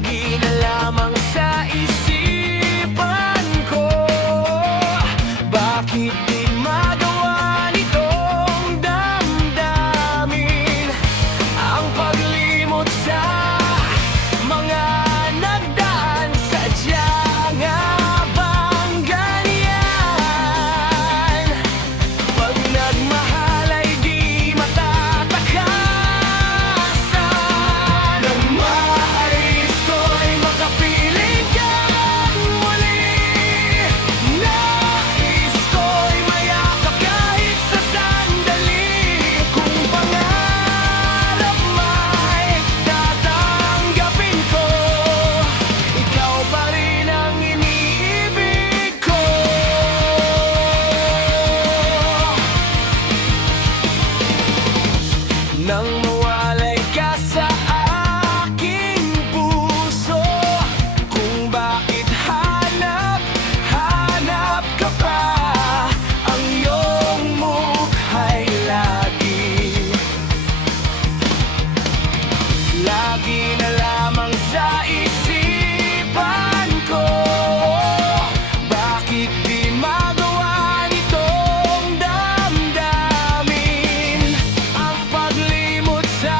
lagi na lamang sa isipan ko. Bakit di magawa nitong damdamin ang paglimot sa mga nagdaan? Sadya nga bang ganyan? Pag nagmahal ay di matatakasan. Nang maayos ko'y makapiling kang muli. Nais ko'y mayakap kahit sa sandali. Kung pangarap may tatanggapin ko, ikaw pa rin ang iniibig ko. Nang mawalay ka sa aking puso, kung bakit hanap ka pa, ang iyong mukha'y lagi na lamang sa isipan ko. Bakit di magawa nitong damdamin ang paglimot sa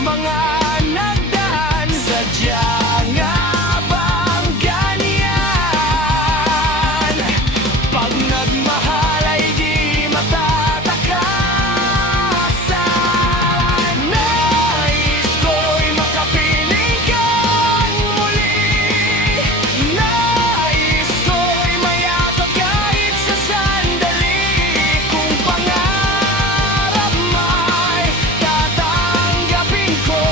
mga nagdaan? Sadya nga bang ganyan? Pag nagmahal ay di matatakasan. Nais ko'y makapiling kang muli. Nais ko'y mayakap kahit sa sandali. Kung pangarap may tatanggapin ko,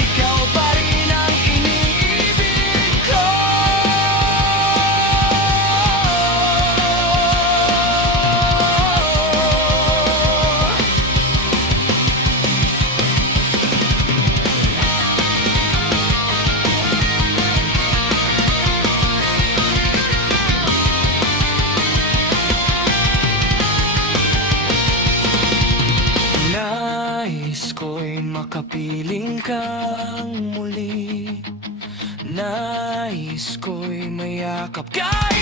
ikaw pa rin ang iniibig ko. Nais ko'y makapiling kang muli. Nais ko'y mayakap kahit